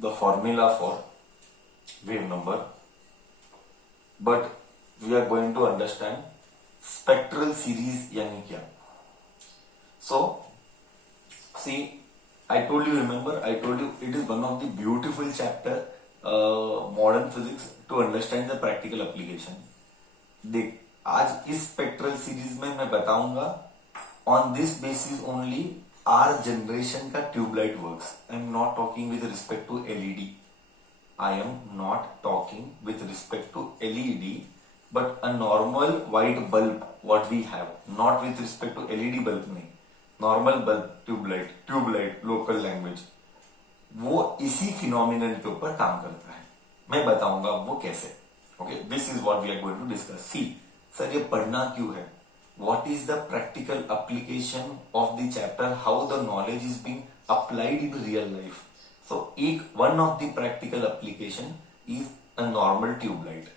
the formula for wave number, but we are going to understand spectral series यानी क्या. So see, I told you, remember I told you it is one of the beautiful chapter modern physics to understand the practical application. देख, आज इस spectral series में मैं बताऊंगा on this basis only R generation का tubelight works. I am not talking with respect to LED. I am not talking with respect to LED, but a normal white bulb what we have, not with respect to LED bulb नहीं, normal bulb, tubelight local language, वो इसी phenomenon के ऊपर काम करता है. मैं बताऊंगा वो कैसे. Okay, this is what we are going to discuss. See sir, ये पढ़ना क्यों है? What is the practical application of the chapter, how the knowledge is being applied in real life. So, one of the practical application is a normal tube light.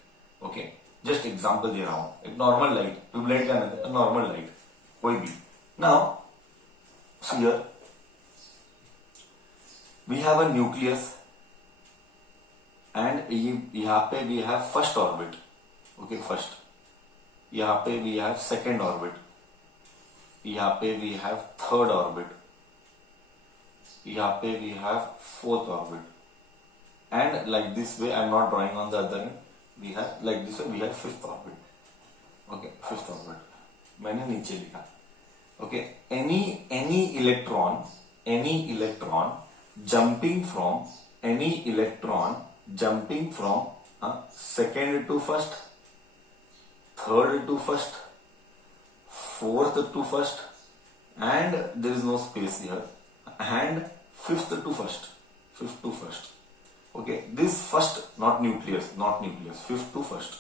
Okay, just example दे रहा हूं. एक normal light, tube light का नहीं, a normal light, कोई भी. Now, here we have a nucleus, and यहाँ पे we have first orbit. Okay, first. यहाँ पे we have second orbit. यहाँ पे we have third orbit. यहाँ पे we have fourth orbit, and like this way I am not drawing on the other end. We have like this way we have fifth orbit. Okay, fifth orbit. मैंने नीचे लिखा. Okay, any electron jumping from second to first, third to first, fourth to first, and there is no space here, and fifth to first. Okay, this first, not nucleus, fifth to first.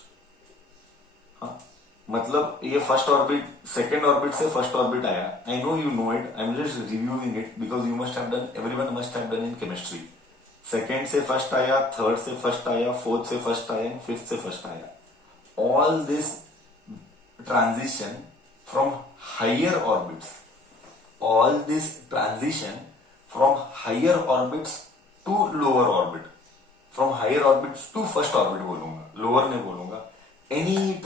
मतलब ये first orbit second orbit से first orbit आया. I know you know it, I am just reviewing it because you must have done, everyone must have done in chemistry. Second से first आया, third से first आया, fourth से first आया, fifth से first आया. All this transition from higher orbits, from higher orbits to lower orbit, from higher orbits to first orbit बोलूंगा, lower नहीं बोलूंगा. any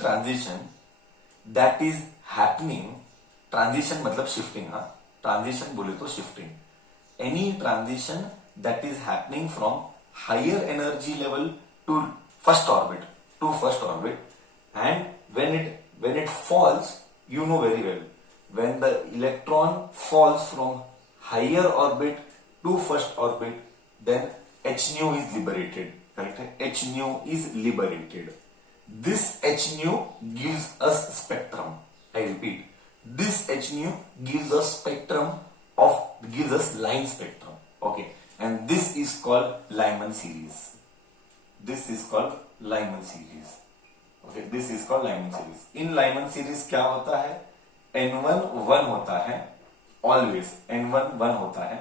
transition that is happening, transition मतलब shifting. transition बोले तो shifting. any transition that is happening from higher energy level to first orbit, and when it falls, you know very well, when the electron falls from higher orbit to first orbit, then h nu is liberated. Correct? h nu is liberated. This h nu gives us spectrum. I repeat, this h nu gives us line spectrum. Okay, and this is called Lyman series. Okay, this is called Lyman series. in Lyman series क्या होता है? N1 1 होता है, always N1 1 होता है,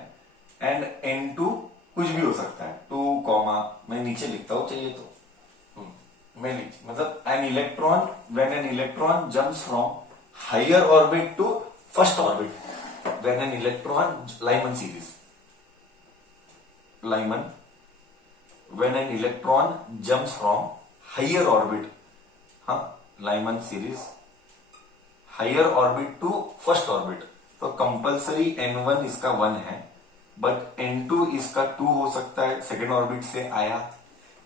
and N2 कुछ भी हो सकता है, 2 कॉमा, मैं नीचे लिखता हूं चाहिए तो मैं मतलब when an electron jumps from higher orbit to first orbit, when an electron, Lyman series, when an electron jumps from higher orbit, Lyman series, higher orbit to first orbit, तो कंपल्सरी N1 इसका 1 है, but N2 इसका 2 हो सकता है, second orbit से आया.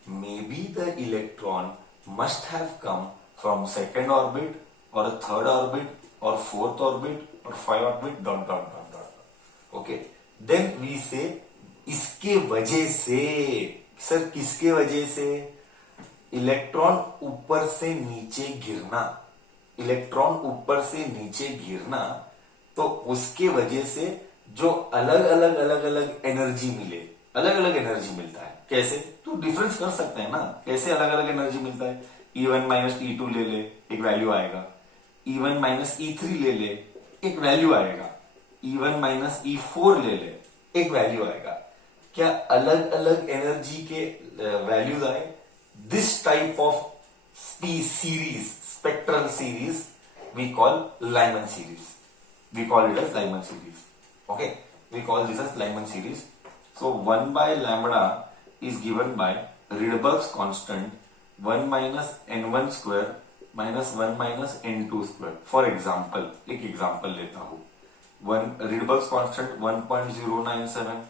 May be the electron must have come from second orbit और थर्ड ऑर्बिट और फोर्थ ऑर्बिट और 5 orbit dot dot dot dot. Okay, then we say इसके वजह से. सर किसके वजह से? इलेक्ट्रॉन ऊपर से नीचे गिरना, तो उसके वजह से जो अलग अलग एनर्जी मिलता है. कैसे? तो डिफरेंस कर सकते हैं ना, कैसे अलग अलग एनर्जी मिलता है. E1 माइनस E2 ले ले, एक वैल्यू आएगा. E1 माइनस E3 ले ले, एक वैल्यू आएगा. E1 माइनस E4 ले ले, एक वैल्यू आएगा. क्या अलग अलग एनर्जी के वैल्यूज आए? This type of series, spectral series, we call Lyman series. We call it as Lyman series. Okay, we call this as Lyman series. So 1 by lambda is given by Rydberg's constant 1 minus n1 square minus 1 minus n2 square. For example, एक example लेता हूं. Rydberg's constant 1.097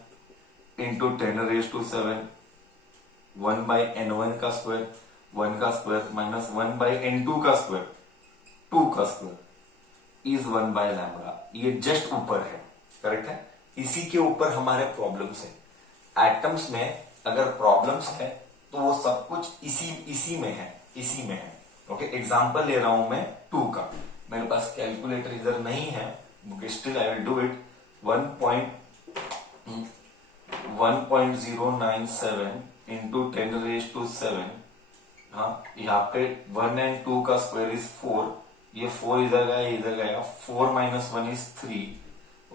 into 10 raised to 7 1 by n1 का square 1 का square minus 1 by n2 का square 2 का square is 1 by lambda. ये just ऊपर है, करेक्ट है. इसी के ऊपर हमारे प्रॉब्लम्स है. एटम्स में अगर प्रॉब्लम्स है तो वो सब कुछ इसी में है. ओके, एग्जांपल ले रहा हूं मैं 2 का. मेरे पास कैलकुलेटर इधर नहीं है, still I will do it. 1.097 into 10 raised to 7. हाँ, यहाँ पे 1 and 2 का स्क्वायर इज 4. ये 4 इधर गया 4 minus 1 is 3.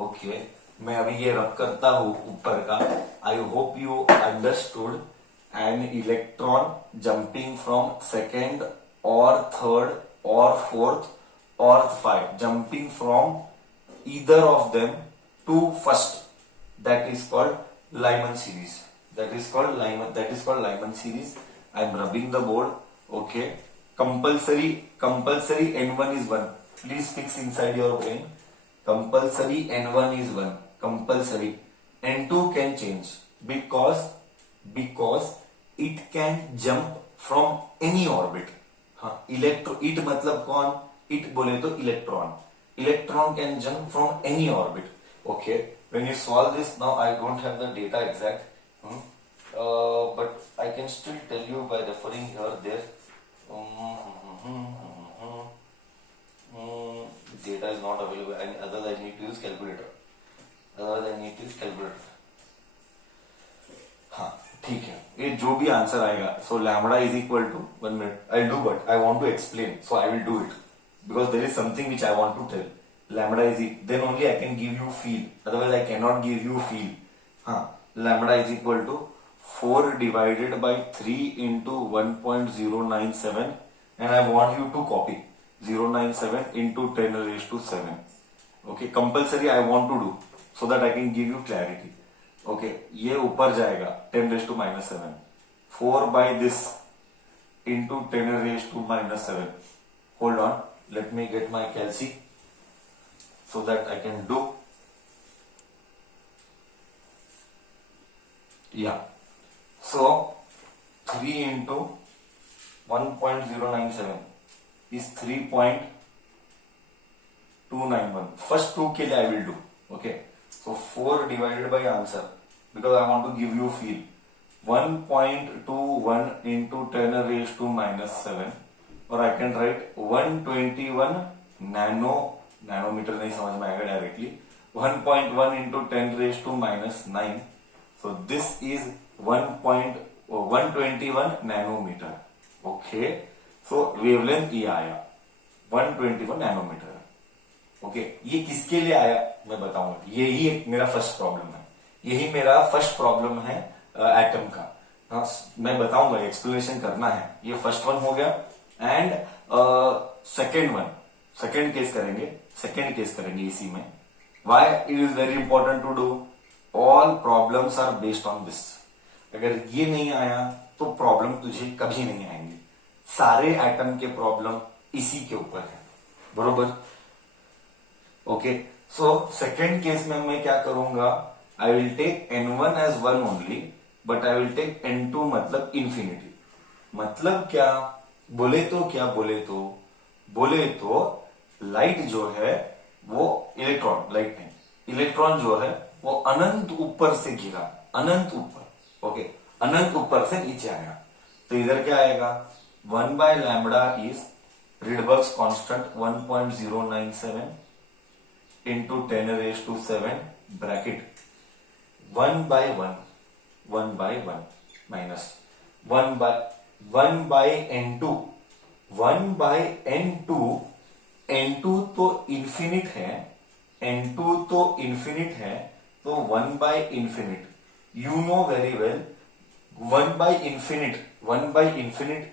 ओके, मैं अभी ये रब करता हूं ऊपर का. I hope you understood. An electron jumping from second और थर्ड और fourth or 5 jumping from either of them to first, that is called Lyman series. That is called Lyman series. I am rubbing the board. Okay, compulsory n1 is 1. Please fix inside your brain. Compulsory n1 is 1. Compulsory n2 can change because it can jump from any orbit. हाँ, it मतलब कौन? It बोले तो electron can jump from any orbit. Okay, when you solve this, now I don't have the data exact, but I can still tell you by referring here there. Data is not available, otherwise I need to use calculator. हाँ, ठीक है, ये जो भी answer आएगा. So lambda is equal to 1 minute. I do but I want to explain, so I will do it. Because there is something which I want to tell. Lambda is then only I can give you feel. Otherwise I cannot give you feel. Lambda is equal to 4 divided by 3 into 1.097, and I want you to copy 097 into 10 raised to 7. Okay, compulsory I want to do so that I can give you clarity. Okay, ये ऊपर जाएगा 10 raised to minus 7. 4 by this into 10 raised to minus 7. Hold on. Let me get my calci so that I can do. Yeah. So 3 into 1.097 is 3.291. First 2 के लिए I will do. Okay. So 4 divided by answer because I want to give you feel. 1.21 into 10 raised to minus 7. और I can write 121 nanometre नहीं समझ में आएगा directly. 1.1 into 10 raised to minus 9. So this is 121 nanometer. Okay, so wavelength ये आया 121 nanometer. Okay, ये किसके लिए आया मैं बताऊंगा. यही मेरा फर्स्ट प्रॉब्लम है एटम का. हाँ, मैं बताऊंगा, एक्सप्लेनेशन करना है. ये फर्स्ट वन हो गया. एंड सेकेंड केस करेंगे इसी में. Why it is very important to do. All problems are based on this. अगर ये नहीं आया तो प्रॉब्लम तुझे कभी नहीं आएंगे. सारे एटम के प्रॉब्लम इसी के ऊपर है, बरोबर. ओके, सो सेकेंड केस में मैं क्या करूंगा. I will take n1 as 1 only, but I will take n2 मतलब इंफिनिटी. मतलब क्या बोले तो लाइट जो है वो इलेक्ट्रॉन जो है वो अनंत ऊपर से गिरा, अनंत ऊपर. ओके, अनंत ऊपर से नीचे आया. तो इधर क्या आएगा. 1 by lambda is Rydberg's constant 1.097 into 10 raised to 7 bracket 1 by 1 minus 1 by n2. n2 तो इन्फिनिट है, तो 1 by infinite. You know very well 1 by infinite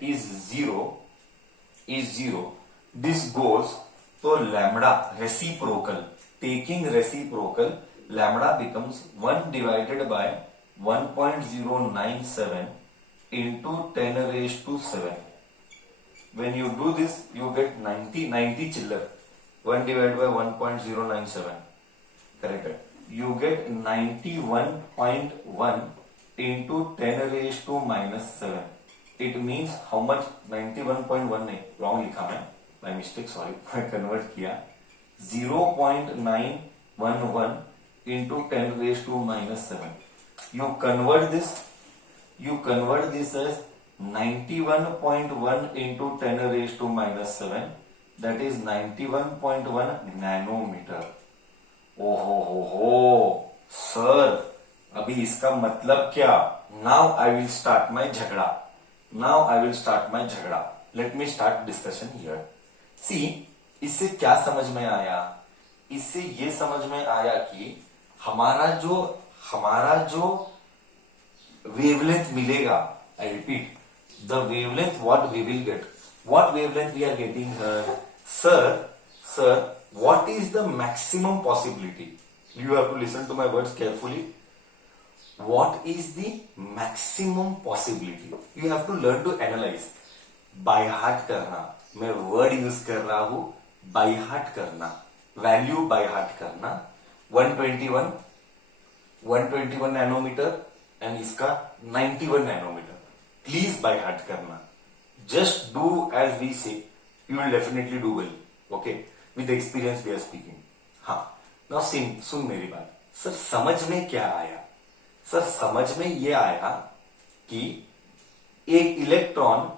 is 0. This goes तो lambda reciprocal, taking reciprocal, lambda becomes 1 divided by 1.097 into 10 raised to 7. When you do this, you get 90 chiller. 1 divided by 1.097. Correct. You get 91.1 into 10 raised to minus 7. It means how much? 91.1 नहीं, wrong लिखा मैं, my mistake, sorry, मैं convert किया. 0.911 into 10 raised to minus 7. You convert this as 91.1 into 10 raised to minus 7. That is 91.1 nanometer. ओहो sir, अभी इसका मतलब क्या? Now I will start my झगड़ा. Let me start discussion here. See, इससे क्या समझ में आया? इससे ये समझ में आया कि हमारा जो वेवलेंथ मिलेगा, I repeat, the wavelength what we will get. What wavelength we are getting here? Sir, what is the maximum possibility? You have to listen to my words carefully. What is the maximum possibility? You have to learn to analyze. By heart करना, मैं word use कर रहा हूं, by heart करना, value by heart करना. 121 nanometre and इसका 91 nanometre. Please by heart करना. Just do as we say. You will definitely do well. Okay? With experience we are speaking. हाँ. Now सुन मेरी बात. सर समझ में क्या आया? सर समझ में ये आया कि एक electron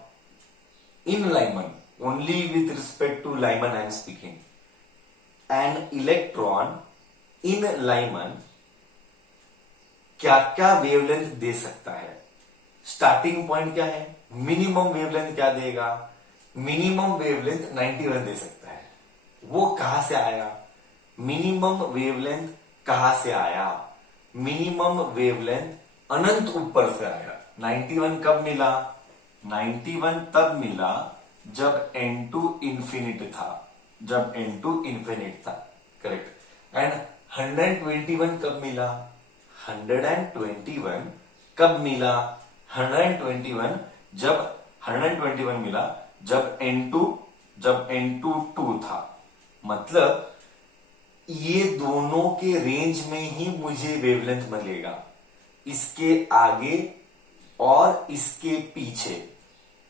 in Lyman, only with respect to Lyman I am speaking, an electron in Lyman क्या क्या वेवलेंथ दे सकता है? स्टार्टिंग पॉइंट क्या है? मिनिमम वेवलेंथ क्या देगा? मिनिमम वेवलेंथ 91 दे सकता है. वो कहां से आया? मिनिमम वेवलेंथ कहां से आया? मिनिमम वेवलेंथ अनंत ऊपर से आया. 91 कब मिला? 91 तब मिला जब n2 इंफिनिट था. करेक्ट. एंड 121 कब मिला? 121 कब मिला? 121 मिला जब n2 2 था. मतलब ये दोनों के रेंज में ही मुझे वेवलेंथ मिलेगा. इसके आगे और इसके पीछे,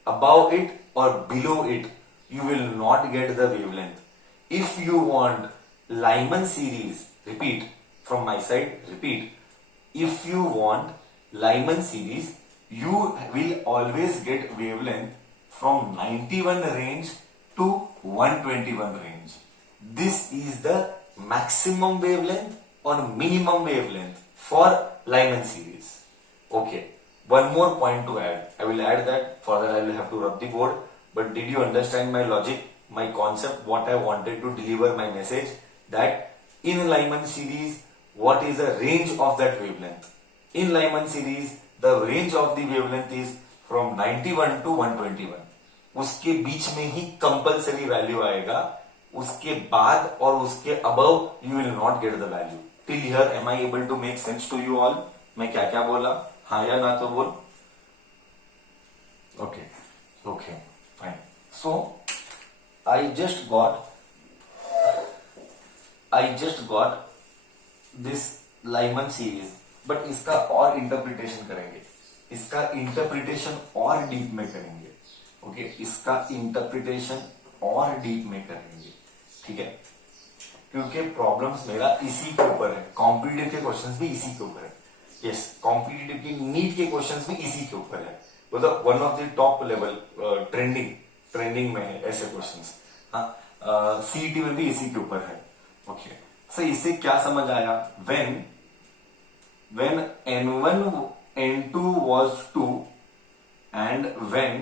above it or below it, you will not get the wavelength. If you want Lyman series, repeat from my side, repeat. If you want Lyman series, you will always get wavelength from 91 range to 121 range. This is the maximum wavelength or minimum wavelength for Lyman series. Okay, one more point to add. I will add that, further I will have to rub the board. But did you understand my logic, my concept, what I wanted to deliver my message? That in Lyman series, what is the range of that wavelength? In Lyman series, the range of the wavelength is from 91 to 121. उसके बीच में ही compulsory value आएगा. उसके बाद और उसके above you will not get the value. Till here am I able to make sense to you all? मैं क्या क्या बोला? हाँ या ना तो बोल. Okay fine. So I just got this Lyman series, but इसका और इंटरप्रिटेशन करेंगे. इसका इंटरप्रिटेशन और डीप में करेंगे. ओके, इसका इंटरप्रिटेशन और डीप में करेंगे. ठीक है, क्योंकि प्रॉब्लम्स मेरा इसी के ऊपर है. कॉम्पिटिटिव के क्वेश्चंस भी इसी के ऊपर है. यस, कॉम्पिटिटिव की नीट के क्वेश्चंस भी इसी के ऊपर है. मतलब one of the top level trending में है ऐसे क्वेश्चंस. हाँ, सीईटी में भी इसी के ऊपर है. ओके, सो इससे क्या समझ आया? When n1 n2 was 2 and when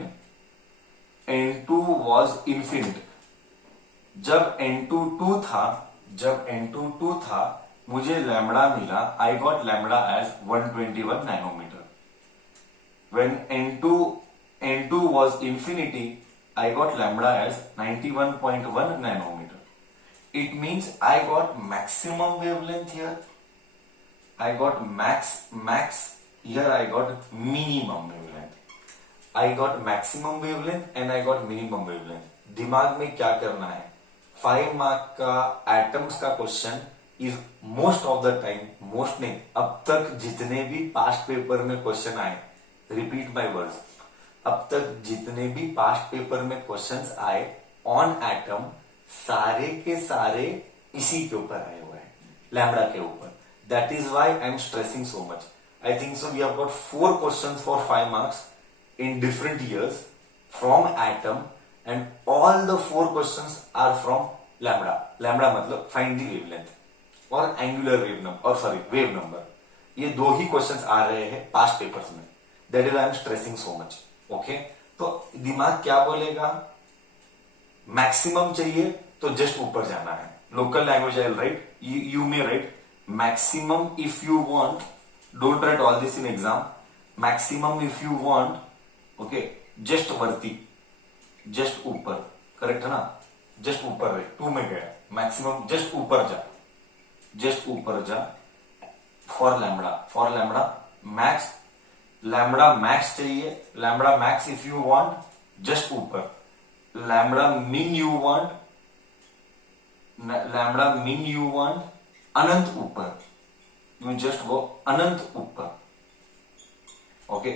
n2 was infinite, जब n2 2 था मुझे लैम्बडा मिला. I got lambda as 121 nanometer. When n2 was infinity, I got lambda as 91.1 nanometer. It means I got maximum wavelength here. I got max here I got minimum wavelength, I got maximum wavelength and I got minimum wavelength. दिमाग में क्या करना है, 5 mark का atoms का question is most of the time, most नहीं, अब तक जितने भी पास्ट पेपर में क्वेश्चन आए, रिपीट माय वर्ड्स, अब तक जितने भी पास्ट पेपर में क्वेश्चंस आए ऑन एटम, सारे के सारे इसी के ऊपर आए हुए हैं, लैम्बडा के ऊपर. That is why I am stressing so much. I think so we have got 4 questions for 5 marks in different years from atom and all the 4 questions are from lambda. Lambda मतलब find the wavelength और angular wave number और sorry wave number. ये 2 ही questions आ रहे हैं past papers में. That is why I am stressing so much. Okay? तो दिमाग क्या बोलेगा, मैक्सिमम चाहिए तो जस्ट ऊपर जाना है. Local language I write, you may write maximum if you want, don't write all this in exam. Maximum if you want, okay, just वर्ती, जस्ट ऊपर, करेक्ट है ना, जस्ट ऊपर रहे, 2 में गया, मैक्सिमम जस्ट ऊपर जा, जस्ट ऊपर जा. For lambda max, lambda max चाहिए, lambda max if you want just ऊपर, lambda min you want, lambda min you want अनंत ऊपर, यू जस्ट गो अनंत ऊपर. ओके,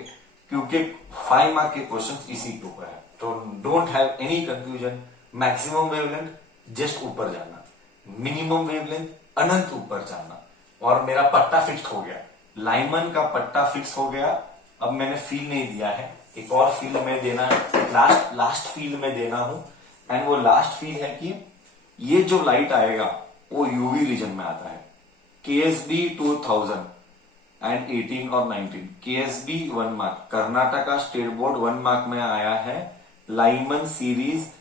क्योंकि 5 मार्क के क्वेश्चन इसी के ऊपर है, तो don't have any confusion. Maximum wavelength just ऊपर जाना, मिनिमम वेवलेंथ अनंत ऊपर जाना. और मेरा पट्टा फिक्स हो गया, लाइमन का पट्टा फिक्स हो गया. अब मैंने फील नहीं दिया है, एक और फील में देना है, लास्ट फील में देना हूं. एंड वो लास्ट फील है कि ये जो लाइट आएगा वो यूवी रीजन में आता है. KSB 2000 एंड 18 और 19, KSB 1 mark, Karnataka state board 1 mark में आया है. लाइमन सीरीज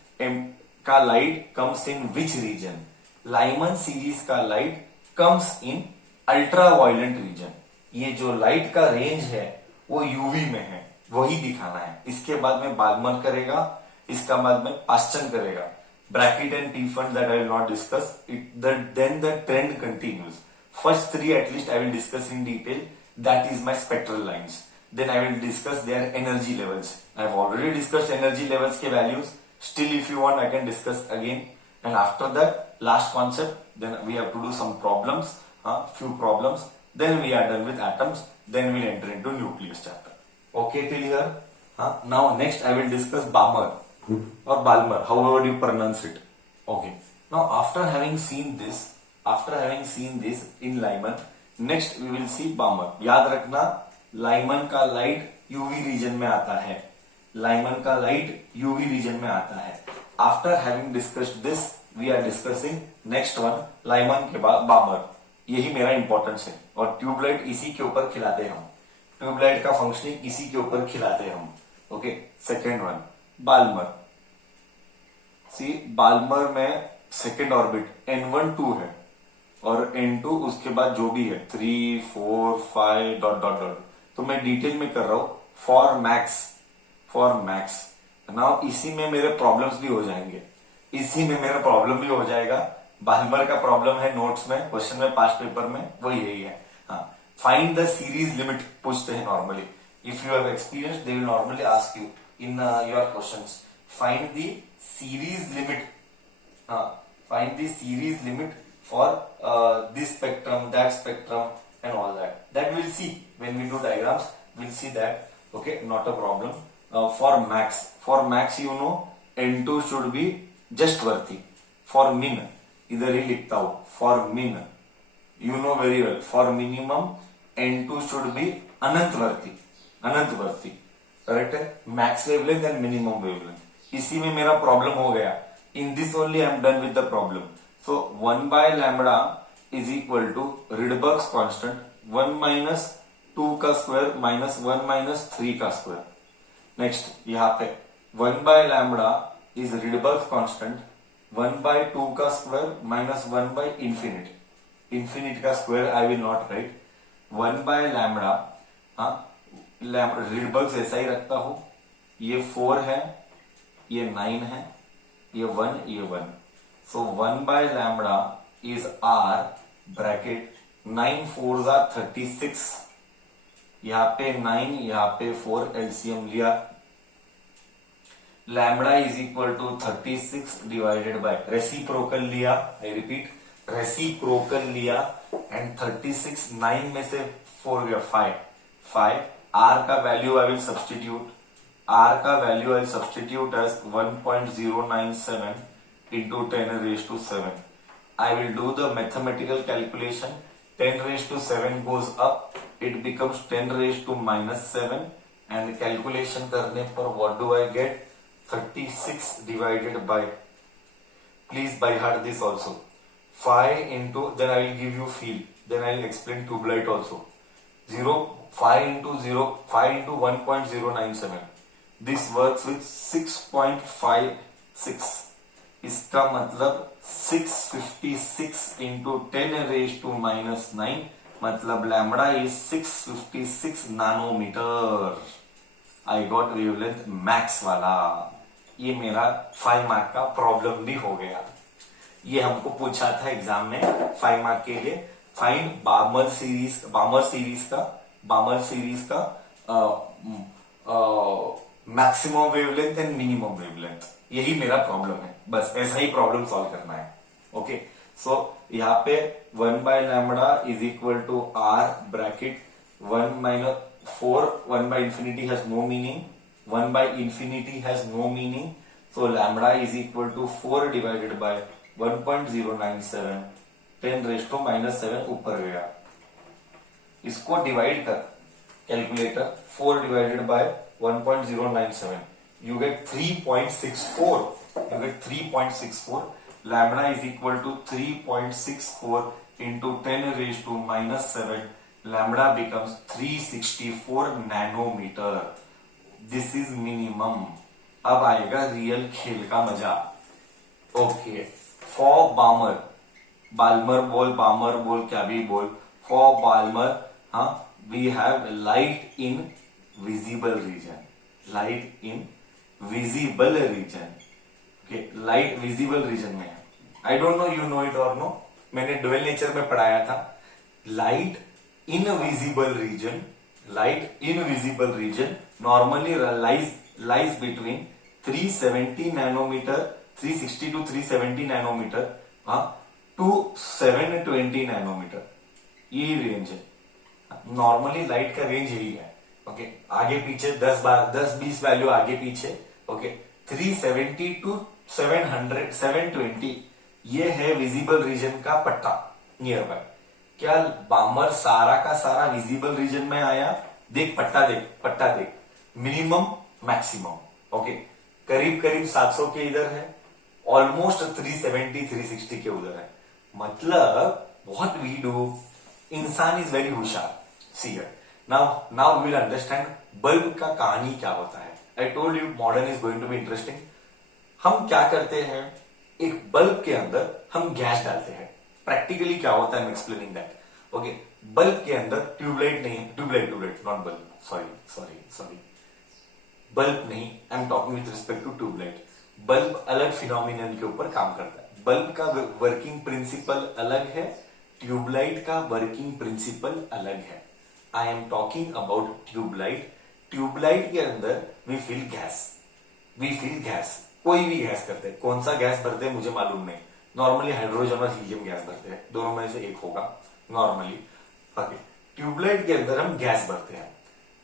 का light comes in which region, Lyman series का light comes in ultra violent region. ये जो लाइट का रेंज है वो यूवी में है, वही दिखाना है. इसके बाद में बाल्मर करेगा, इसका बाद में पास्चन करेगा. ब्रैकेट एंड टीफन that I will not discuss it, then the trend continues. First 3 at least I will discuss in detail. That is my spectral lines. Then I will discuss their energy levels. I have already discussed energy levels के values. Still, if you want, I can discuss again. And after that, last concept. Then we have to do some problems, few problems. Then we are done with atoms. Then we'll enter into nucleus chapter. Okay till here? Now next I will discuss Balmer or Balmer, however you pronounce it. Okay. Now after having seen this in Lyman, next we will see Balmer. याद रखना, Lyman का light UV reason में आता है, Lyman का light UV reason में आता है. After having discussed this we are discussing next one, Lyman के बाद बामर. यही मेरा इंपॉर्टेंस है. और ट्यूबलाइट इसी के ऊपर खिलाते हम, ट्यूबलाइट का फंक्शनिंग इसी के ऊपर खिलाते हम. Okay, second one Balmer. See Balmer में सेकेंड ऑर्बिट N1 2 है और N2 उसके बाद जो भी है 3 4 5 डॉट डॉट डॉट. तो मैं डिटेल में कर रहा हूं फॉर मैक्स. नाउ इसी में मेरे प्रॉब्लम्स भी हो जाएंगे, इसी में मेरा प्रॉब्लम भी हो जाएगा. बाल्मर का प्रॉब्लम है नोट्स में, क्वेश्चन में, पास्ट पेपर में, वो यही है. फाइंड द सीरीज लिमिट पूछते हैं normally. If you have experience they will normally ask you in your questions, find the series limit. Find the series limit for this spectrum, that spectrum, and all that. That we'll see when we do diagrams. We'll see that. Okay, not a problem. For max, you know, N2 should be just worthy. For min, इधर ही लिखता हूं. For min, you know very well. For minimum, N2 should be अनंत वर्ती. Correct है. Max wavelength and minimum wavelength. इसी में मेरा problem हो गया. In this only I am done with the problem. So 1 by lambda is equal to Rydberg's constant 1 minus 2 का square minus 1 minus 3 का स्क्वायर. नेक्स्ट यहाँ पे 1 by lambda is Rydberg's constant 1 by 2 का square minus 1 by infinite. Infinite का square I will not write. 1 by lambda, Rydberg's ऐसा ही रखता हूं. ये 4 है, ये 9 है, ये 1. So 1 by lambda is R bracket 9 4s are 36 यहाँ पे 9, यहाँ पे 4, एलसीएम लिया, lambda is equal to 36 divided by reciprocal लिया, आई रिपीट रेसिप्रोकल लिया, एंड 36 9 में से 4 गया 5, आर का value I will substitute, R का value I will substitute as 1.097 into 10 raised to 7. I will do the mathematical calculation. 10 raised to 7 goes up, it becomes 10 raised to minus 7, and calculation करने पर what do I get? 36 divided by, please by heart this also, 5 into, then I will give you field, then I will explain tube light also. 5 into 1.097, this works with 6.56. इसका मतलब 656 into 10 raised to minus 9, मतलब lambda is 656 nanometer. I got wavelength max वाला. ये मेरा 5 mark का problem भी हो गया. ये हमको पूछा था एग्जाम में 5 मार्क के लिए. फाइंड बार्मर सीरीज का maximum wavelength and minimum wavelength. यही मेरा प्रॉब्लम है. बस ऐसा ही प्रॉब्लम सॉल्व करना है. ओके, सो यहाँ पे 1 by lambda is equal to R bracket 1 minus 4. 1 by infinity has no meaning. 1 by infinity has no meaning. So lambda is equal to 4 divided by 1.097. 10 raised to minus 7 ऊपर गया. इसको divide कर calculator. 4 divided by 1.097. You get 3.64. Lambda is equal to 3.64 into 10 raised to minus 7. Lambda becomes 364 nanometer. This is minimum. अब आएगा real खेल का मजा. Okay, for Balmer बोल क्या भी बोल. For Balmer we have light in visible region. Okay, light visible region में है. I don't know you know it और नो. मैंने डुअल नेचर में पढ़ाया था. Light in visible region normally lies between 360 to 370 nanometer to 720 nanometer. ये range है. Normally light का रेंज यही है. ओके, आगे पीछे 10-20 वैल्यू आगे पीछे. ओके, 370 टू 720 ये है विजिबल रीजन का पट्टा नियर बाय. क्या बामर सारा का सारा विजिबल रीजन में आया? देख पट्टा देख. Minimum maximum. ओके, करीब 700 के इधर है, ऑलमोस्ट 370-360 के उधर है. मतलब व्हाट वी डू, इंसान इज वेरी होशियार. See here, now we will understand bulb का कहानी क्या होता है. I told you modern is going to be interesting. हम क्या करते हैं, एक बल्ब के अंदर हम गैस डालते हैं. प्रैक्टिकली क्या होता है, I am explaining that. Okay, bulb के अंदर tubelight not bulb, sorry bulb नहीं, I am talking with respect to tubelight. Bulb अलग फिनोमिनन के ऊपर काम करता है. बल्ब का वर्किंग प्रिंसिपल अलग है, ट्यूबलाइट का वर्किंग प्रिंसिपल अलग है. I am talking about tube light. Tube light के अंदर वी फील गैस. कोई भी गैस करते हैं. कौन सा गैस भरते हैं मुझे मालूम नहीं. नॉर्मली हाइड्रोजन और हीलियम गैस भरते हैं. दोनों में से एक होगा नॉर्मली. ओके, ट्यूबलाइट के अंदर हम गैस भरते हैं.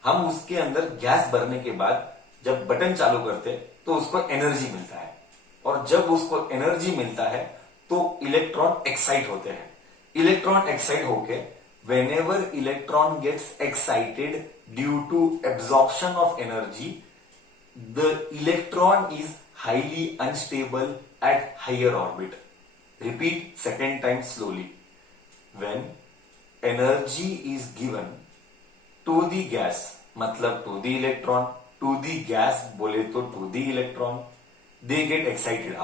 हम उसके अंदर गैस भरने के बाद जब बटन चालू करते हैं तो उसको एनर्जी मिलता है. और जब उसको एनर्जी मिलता है तो इलेक्ट्रॉन एक्साइट होते हैं. इलेक्ट्रॉन एक्साइट होके whenever electron gets excited due to absorption of energy, the electron is highly unstable at higher orbit. Repeat second time slowly. When energy is given to the gas, मतलब to the electron, to the gas बोले तो to the electron, they get excited.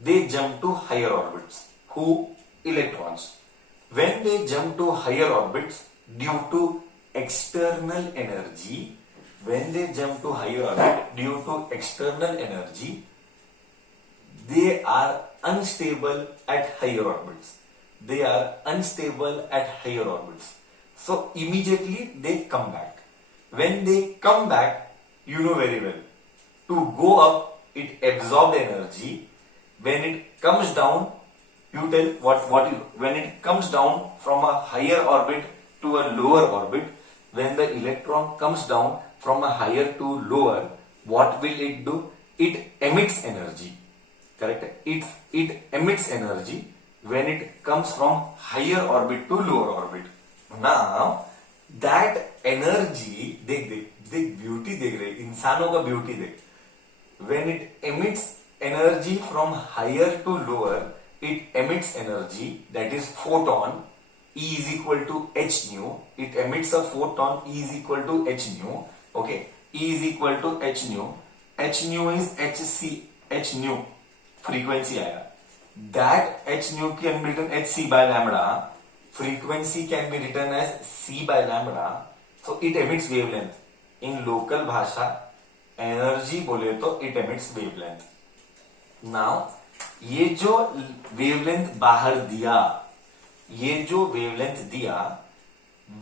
They jump to higher orbits. Who? Electrons. When they jump to higher orbits due to external energy, they are unstable at higher orbits. they are unstable at higher orbits. So immediately they come back. When they come back, you know very well, to go up it absorbed energy. When it comes down, you tell what is, when it comes down from a higher orbit to a lower orbit, when the electron comes down from a higher to lower, what will it do? It emits energy. Correct? It emits energy when it comes from higher orbit to lower orbit. Now that energy, देख beauty देख रहे, इंसानों का beauty देख. When it emits energy from higher to lower, it emits energy, that is photon. E is equal to h nu. It emits a photon. E is equal to h nu. Okay. E is equal to h nu. H nu is h nu. Frequency आया. That h nu can be written h c by lambda. Frequency can be written as c by lambda. So it emits wavelength. In local भाषा energy बोले तो it emits wavelength. Now ये जो wavelength बाहर दिया, ये जो wavelength दिया,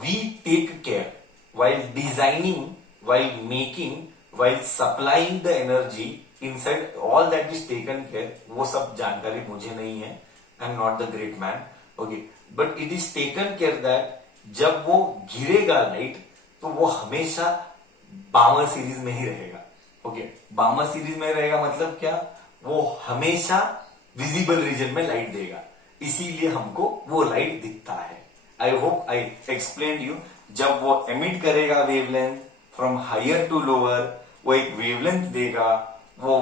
we take care while designing, while making, while supplying the energy inside, all that is taken care. वो सब जानकारी मुझे नहीं है. I am not the great man. Okay, but it is taken care that जब वो गिरेगा लाइट, तो वो हमेशा बामर सीरीज में ही रहेगा. ओके, बामर सीरीज में रहेगा मतलब क्या? वो हमेशा विजिबल रीजन में लाइट देगा, इसीलिए हमको वो लाइट दिखता है. I hope I explain you. जब वो एमिट करेगा wavelength from higher to lower, वो एक वेवलेंथ देगा. वो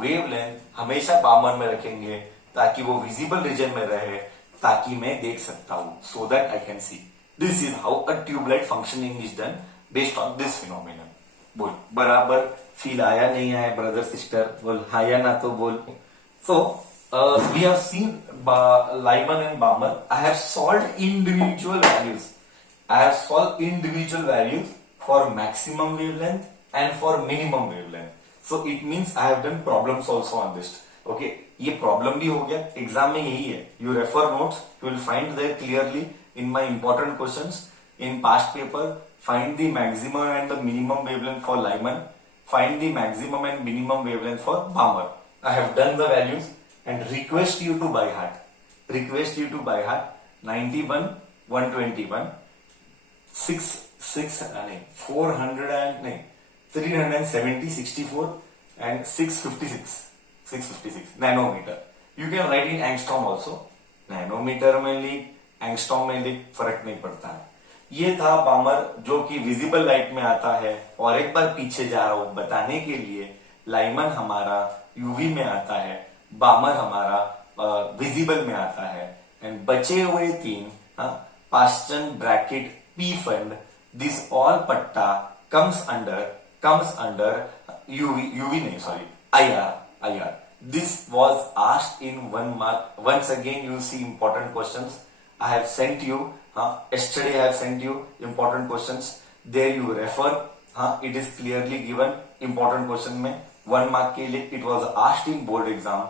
वेवलेंथ हमेशा बामर में रखेंगे ताकि वो विजिबल रीजन में रहे, ताकि मैं देख सकता हूं, so that I can see. This is how a tube light functioning is done based on this phenomenon. बोल, बराबर फील आया नहीं आया ब्रदर सिस्टर? बोल आया ना तो बोल. So we have seen Lyman and Balmer. I have solved individual values for maximum wavelength and for minimum wavelength. So it means I have done problems also on this. Okay, ये problem भी हो गया. Exam में यही है. You refer notes, you will find there clearly in my important questions in past paper. Find the maximum and the minimum wavelength for Lyman. Find the maximum and minimum wavelength for Balmer. I have done the values and request you to by heart. 91, 121, 370, 64 and 656 nanometer. You can write in angstrom also. Nanometer में लिख, angstrom में लिख, फर्क नहीं पड़ता है. ये था बामर जो कि विजिबल लाइट में आता है. और एक बार पीछे जा रहा हूं बताने के लिए, लाइमन हमारा यूवी में आता है, बामर हमारा विजिबल में आता है. एंड बचे हुए तीन, Paschen, bracket, P fund, this all पट्टा comes under IR. This was asked in 1 mark. Once again, you see important questions. I have sent you, yesterday I have sent you important questions. There you refer. It is clearly given. Important question में 1 mark के लिए it was asked in board exam.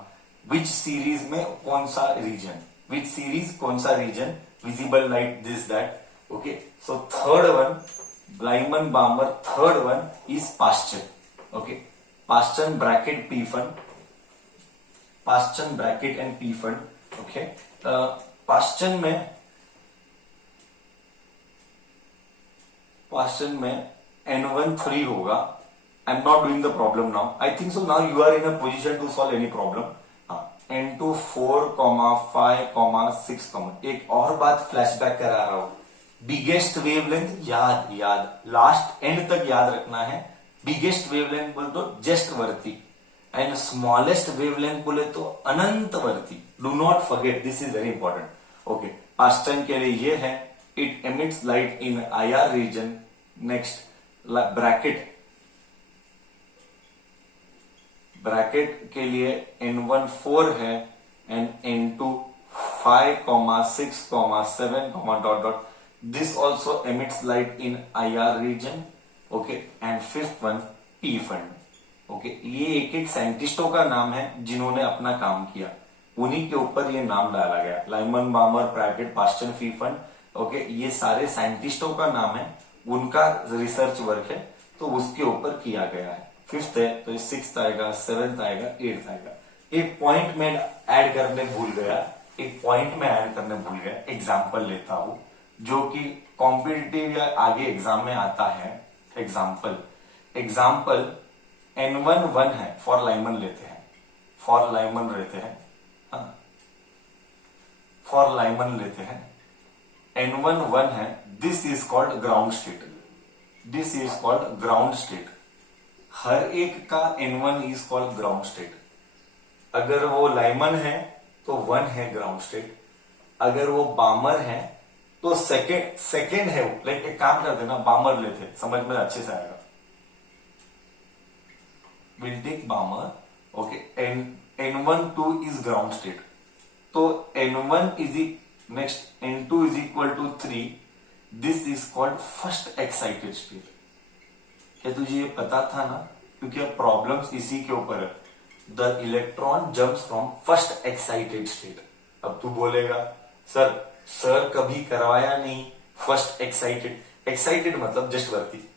Which series में कौन सा region? Which series कौन सा region? Visible light, this, that. Okay. So third one, Lyman Balmer. Third one is Paschen. Okay. Paschen bracket P fund. Paschen bracket and P fund. Okay. Paschen में N1 3 होगा. I'm not doing the problem now. I think so now you are in a position to solve any problem. N2 4, 5, 6. एक और बात flashback करा रहा हूं. Biggest wavelength याद last end तक याद रखना है. बिगेस्ट वेवलेंथ बोले तो जस्ट वर्ती, एंड स्मॉलेस्ट वेवलेंथ बोले तो अनंत वर्ती. Do not forget, this is very important. Okay, Paschen के लिए ये है. It emits light in IR region. Next bracket के लिए N1 4 है and N2 5, 6, 7, dot. This also emits light in IR region. Okay, and fifth one P fund. Okay, ये एक साइंटिस्टों का नाम है जिन्होंने अपना काम किया. उन्हीं के ऊपर ये नाम डाला गया। लाइमन, बामर, ब्रैकेट, पास्चन, फीफन, ओके, ये सारे साइंटिस्टों का नाम है, उनका रिसर्च वर्क है, तो उसके ऊपर किया गया है। फिफ्थ है तो सिक्स आएगा, सेवेंथ आएगा, एट्थ आएगा। एक पॉइंट में ऐड करने भूल गया, एग्जाम्पल लेता हूं जो कि कॉम्पिटिटिव या आगे एग्जाम में आता है। एग्जाम्पल N1 1 है, फॉर लाइमन लेते हैं, फॉर लाइमन लेते हैं, N1 1 है, this is called ground state, हर एक का N1 is called ground state. अगर वो लाइमन है तो 1 है ग्राउंड स्टेट, अगर वो बामर है तो सेकेंड है। लाइक एक काम करते ना, बामर लेते, समझ में अच्छे से आएगा। Will take Balmer, okay, N1 2 is ground state, तो N1 is next N2 is equal to 3, this is called first excited state. क्या तुझे ये पता था ना? क्योंकि अब प्रॉब्लम्स इसी के ऊपर है। The electron jumps from first excited state. अब तू बोलेगा सर कभी करवाया नहीं फर्स्ट एक्साइटेड मतलब जस्ट वर्ती,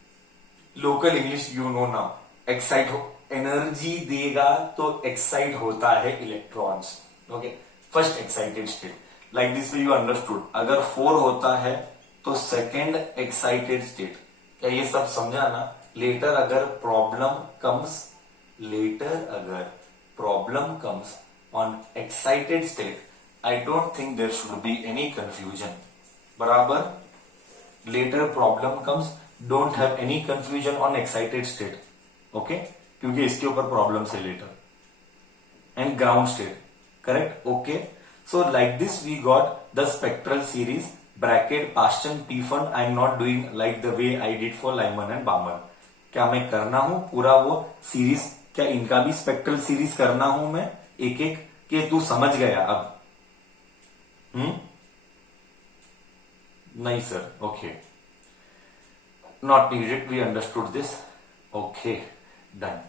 local English you know now. Excite हो, एनर्जी देगा तो एक्साइट होता है electrons, okay, first excited state. Like this you understood. अगर 4 होता है तो सेकेंड एक्साइटेड स्टेट। क्या ये सब समझा ना? लेटर अगर problem comes on excited state, I don't think there should be any confusion. बराबर, later problem comes, don't have any confusion on excited state, okay? क्योंकि इसके ऊपर प्रॉब्लम है later. And ground state, correct? Okay. So like this we got the spectral series, bracket, Paschen, Pfund. I am not doing like the way I did for Lyman and Balmer. क्या मैं करना हूं पूरा वो series? क्या इनका भी spectral series करना हूं मैं एक एक के? तू समझ गया अब? नहीं sir, okay, not needed, we understood this, okay, done.